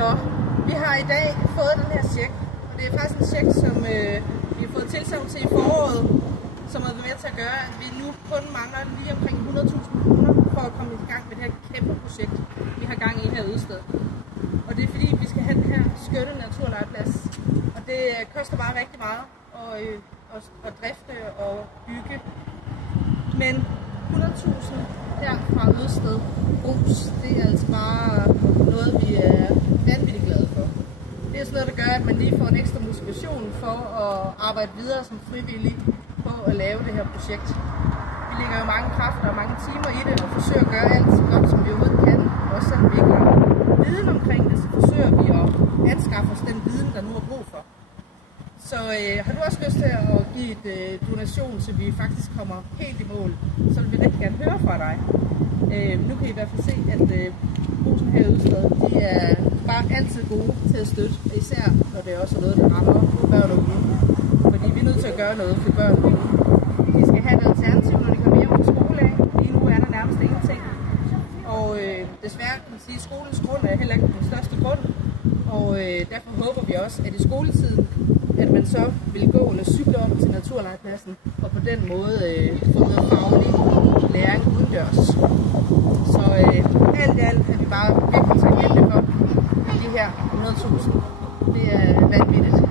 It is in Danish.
Nå, vi har i dag fået den her check, og det er faktisk en check, som vi har fået tilsagn til i foråret, som har været med til at gøre, at vi nu kun mangler lige omkring 100.000 kroner for at komme i gang med det her kæmpe projekt, vi har gang i her udsted. Og det er fordi, vi skal have den her skønne naturlegeplads, og det koster bare rigtig meget at drifte og bygge. Men 100.000 her fra Ødsted Brugs, det er altså bare noget, vi er vanvittigt glade for. Det er sådan noget, der gør, at man lige får en ekstra motivation for at arbejde videre som frivillig på at lave det her projekt. Vi lægger jo mange kræfter og mange timer i det og forsøger at gøre alt så godt, som vi overhovedet kan. Også selvom vi ikke har viden omkring det, så forsøger vi at anskaffe os den viden, der nu er brug for. Så har du også lyst til at give et donation, så vi faktisk kommer helt i mål, så vil vi rigtig gerne høre fra dig. Nu kan I hvert fald se, at Brugsen her i Ødsted, de er bare altid gode til at støtte, især når det er også noget, der rammer børn og unge. Fordi vi er nødt til at gøre noget for børn og unge. De skal have et alternativ, når de kommer hjem fra skole af. Lige nu er der nærmest ingenting. Og desværre kan man sige, at skolens grund er heller ikke den største grund. Og derfor håber vi også, at i skoletiden, at man så vil gå eller cykle op til naturlegepladsen, og på den måde få noget faglig læring udendørs. Så alt i alt er vi bare virkelig taknemmelige for, at de her 100.000, det er vanvittigt.